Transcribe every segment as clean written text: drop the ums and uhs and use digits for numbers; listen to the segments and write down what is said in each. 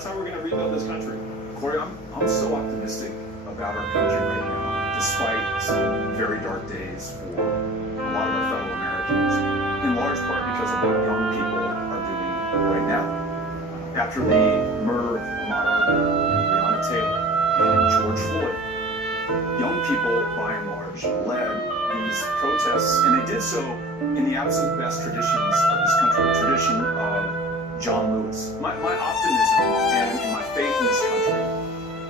That's how we're going to rebuild this country. Corey, I'm so optimistic about our country right now, despite some very dark days for a lot of our fellow Americans, in large part because of what young people are doing right now. After the murder of Ahmaud Arbery, Breonna Taylor, and George Floyd, young people, by and large, led these protests, and they did so in the absolute best traditions of this country, the tradition of John Lewis. My optimism and my faith in this country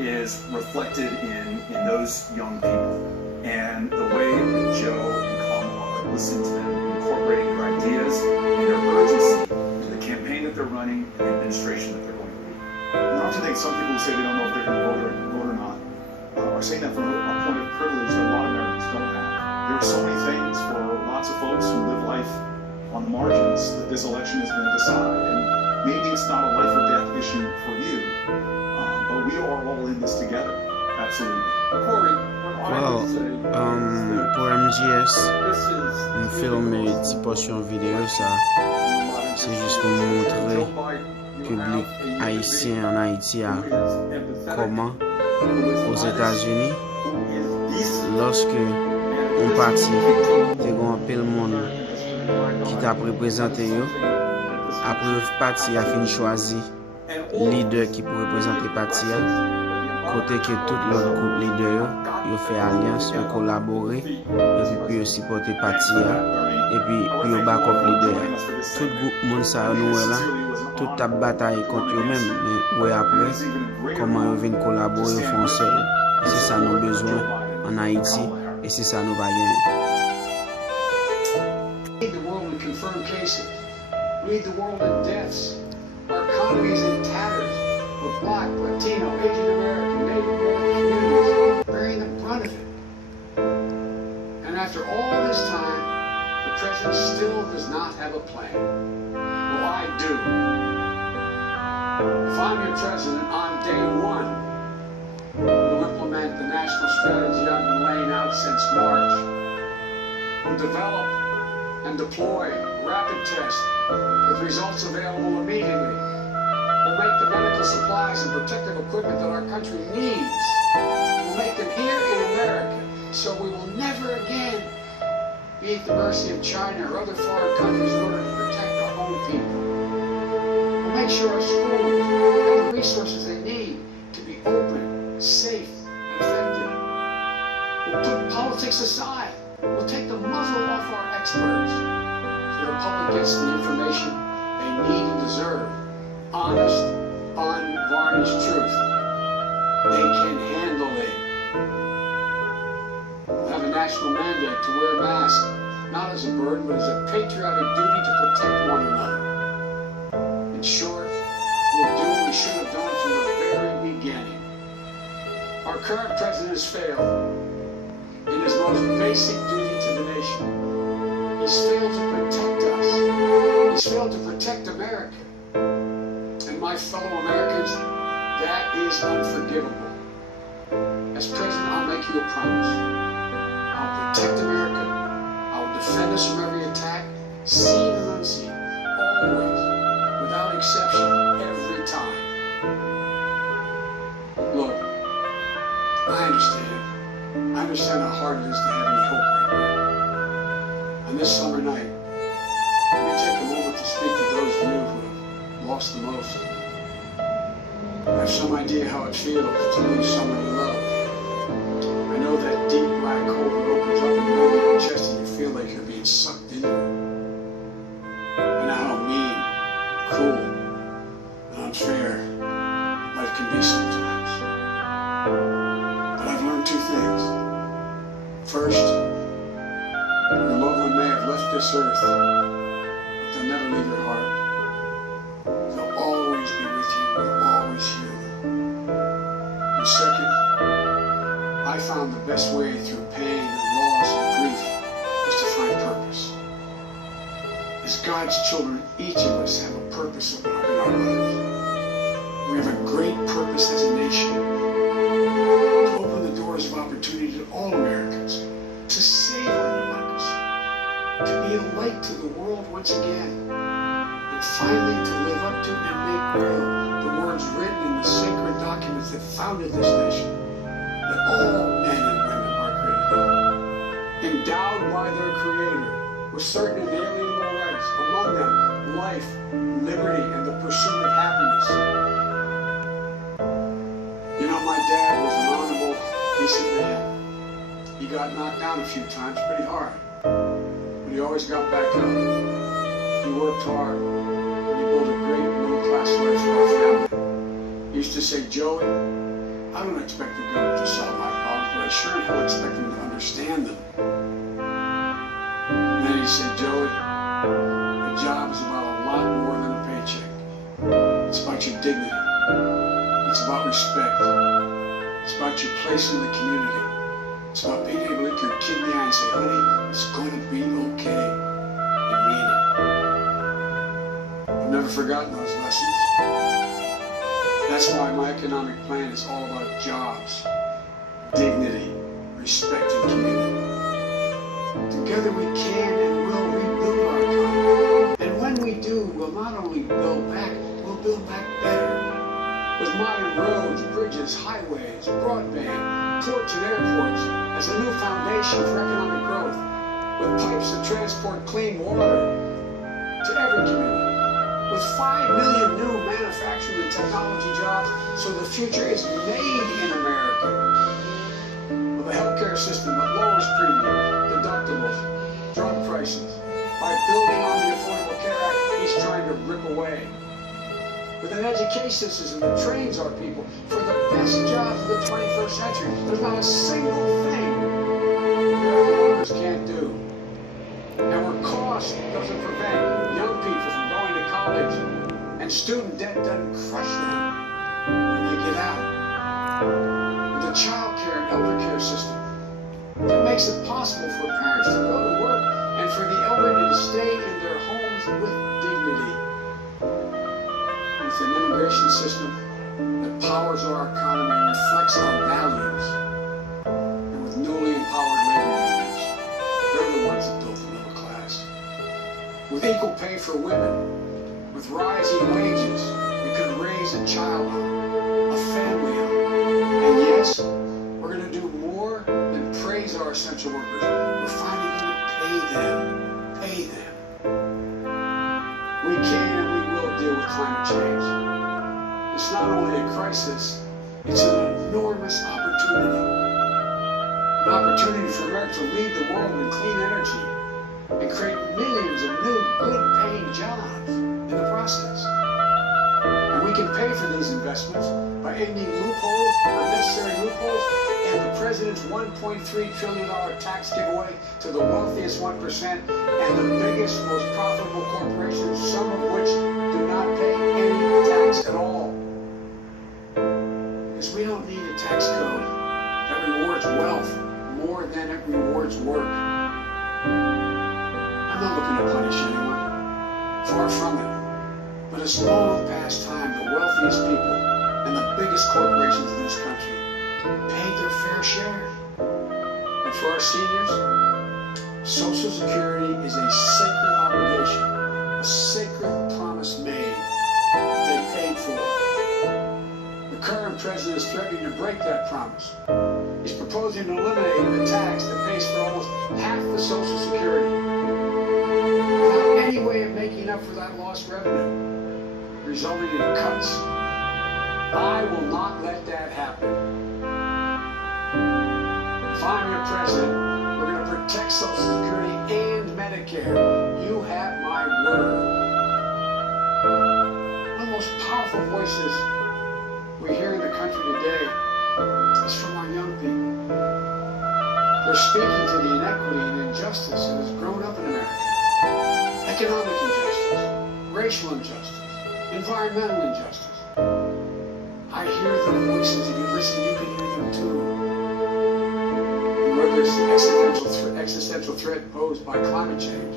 is reflected in those young people and the way that Joe and Kamala are listening to them, incorporating their ideas and their urgency to the campaign that they're running and the administration that they're going to lead. And I often think some people who say they don't know if they're going to vote or not are saying that from a point of privilege that a lot of Americans don't have. There are so many things for lots of folks who live life on the margins that this election is going to decide. And maybe it's not a life or death issue for you, but we are all in this together. Absolutely. Corey, pour MGS, on filme une petite portion vidéo, ça. C'est juste pour montrer public haïtien en Haïti à comment aux États-Unis, lorsque on partit, t'es grand pile monde qui t'a représenté yo. Après le parti a fini choisi leader qui pour représenter parti, côté que tout l'autre groupe leader yo fait alliance, yo collaborer et puis yo supporter parti et puis yo back up leader. Tout groupe monde ça nous là, toute ta bataille contre eux même, mais ouais après comment ils viennent collaborer au fond seul. C'est ça nos besoins en Haïti et c'est ça nous va gagner. Lead the world in deaths. Our economy is in tatters. With Black, Latino, Asian American, Native American communities bearing the brunt of it. And after all this time, the president still does not have a plan. Well, I do. If I'm your president, on day one, we'll implement the national strategy I've been laying out since March. We'll develop and deploy rapid tests with results available immediately. We'll make the medical supplies and protective equipment that our country needs. We'll make them here in America, so we will never again be at the mercy of China or other foreign countries in order to protect our own people. We'll make sure our schools have the resources they need to be open, safe, and effective. We'll put politics aside. We'll take the muzzle off our experts so the public gets the information they need and deserve. Honest, unvarnished truth. They can handle it. We'll have a national mandate to wear masks, not as a burden, but as a patriotic duty to protect one another. In short, we'll do what we should have done from the very beginning. Our current president has failed in his most basic duty to the nation. He's failed to protect us. He's failed to protect America. And my fellow Americans, that is unforgivable. As president, I'll make you a promise. I'll protect America. I'll defend us from every attack, seen and unseen, always, without exception, every time. Look, I understand how hard it is to have any hope right now. On this summer night, let me take a moment to speak to those of you who have lost the most. I have some idea how it feels to lose someone you love. I know that deep black hole that opens up in the middle of your chest and you feel like you're being sucked into it. I know how mean, cruel, and unfair life can be sometimes. But I've learned two things. First, your loved one may have left this earth, but they'll never leave your heart. They'll always be with you. They'll always hear you. And second, I found the best way through pain and loss and grief is to find purpose. As God's children, each of us have a purpose in our lives. We have a great purpose as a nation to open the doors of opportunity to all Americans, to save our democracy, to be a light to the world once again. and finally to live up to and make real the words written in the sacred documents that founded this nation, that all men and women are created equal, endowed by their Creator with certain inalienable rights, among them life, liberty, and the pursuit of happiness. You know, my dad was an honorable, decent man. He got knocked down a few times pretty hard, but he always got back up. He worked hard, and he built a great middle-class life for our family. He used to say, Joey, I don't expect the government to solve my problems, but I sure as hell expect them to understand them. And then he said, Joey, a job is about a lot more than a paycheck. It's about your dignity. It's about respect. It's about your place in the community. It's about being able to look your kid in the eye and say, honey, it's going to be okay. And mean it. I've never forgotten those lessons. That's why my economic plan is all about jobs, dignity, respect, and community. Together we can and will rebuild our economy. And when we do, we'll not only build back, we'll build back better. With modern roads, bridges, highways, broadband, ports and airports as a new foundation for economic growth. With pipes that transport clean water to every community. With 5 million new manufacturing and technology jobs, so the future is made in America. With a healthcare system that lowers premiums, deductibles, drug prices. By building on the Affordable Care Act, he's trying to rip away. With an education system that trains our people for the best jobs of the 21st century. There's not a single thing American workers can't do. And where cost doesn't prevent young people from going to college, and student debt doesn't crush them when they get out. With a child care and elder care system that makes it possible for parents to go to work and for the elderly to stay in their homes with dignity. With an immigration system that powers our economy and reflects our values. And with newly empowered labor unions, they're the ones that built the middle class. With equal pay for women, with rising wages we could raise a child on, a family on. And yes, we're going to do more than praise our essential workers. We're finally going to pay them. Pay them. We can and we will deal with climate change. It's not only a crisis, it's an enormous opportunity. An opportunity for America to lead the world in clean energy and create millions of new, good-paying jobs in the process. And we can pay for these investments by ending loopholes, unnecessary loopholes, and the president's $1.3 trillion tax giveaway to the wealthiest 1% and the biggest, most profitable corporations, some of which do not pay any tax at all. Because we don't need a tax code that rewards wealth more than it rewards work. I'm not looking to punish anyone. Far from it. But it's long past time the wealthiest people and the biggest corporations in this country paid their fair share. And for our seniors, Social Security is a sacred obligation, a sacred promise made that they paid for. The current president is threatening to break that promise. He's proposing to eliminate a tax that pays for almost half the Social Security without any way of making up for that lost revenue, resulting in cuts. I will not let that happen. If I'm your president, we're going to protect Social Security and Medicare. You have my word. One of the most powerful voices we hear in the country today is from our young people. They're speaking to the inequity and injustice that has grown up in America. Economic injustice, racial injustice, environmental injustice. I hear the voices, if you listen, you can hear them too. And whether it's the existential threat posed by climate change,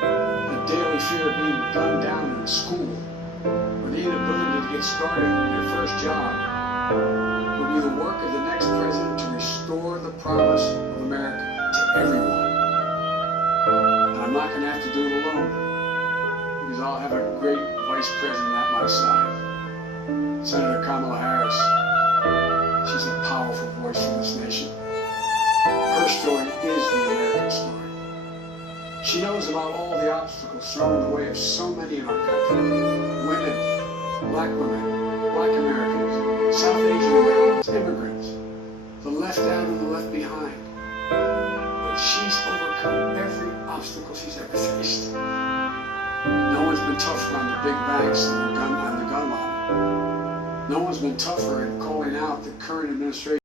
the daily fear of being gunned down in school, or the inability to get started on their first job, will be the work of the next president to restore the promise of America to everyone. And I'm not going to have to do it alone. because I'll have a great vice president at my side. Senator Kamala Harris. She's a powerful voice for this nation. Her story is the American story. She knows about all the obstacles thrown in the way of so many in our country. Women, black Americans, South Asian Americans, immigrants, the left out and the left behind. But she's overcome every obstacle she's ever faced. No one's been tougher on the big banks and the gun lobby. No one's been tougher at calling out the current administration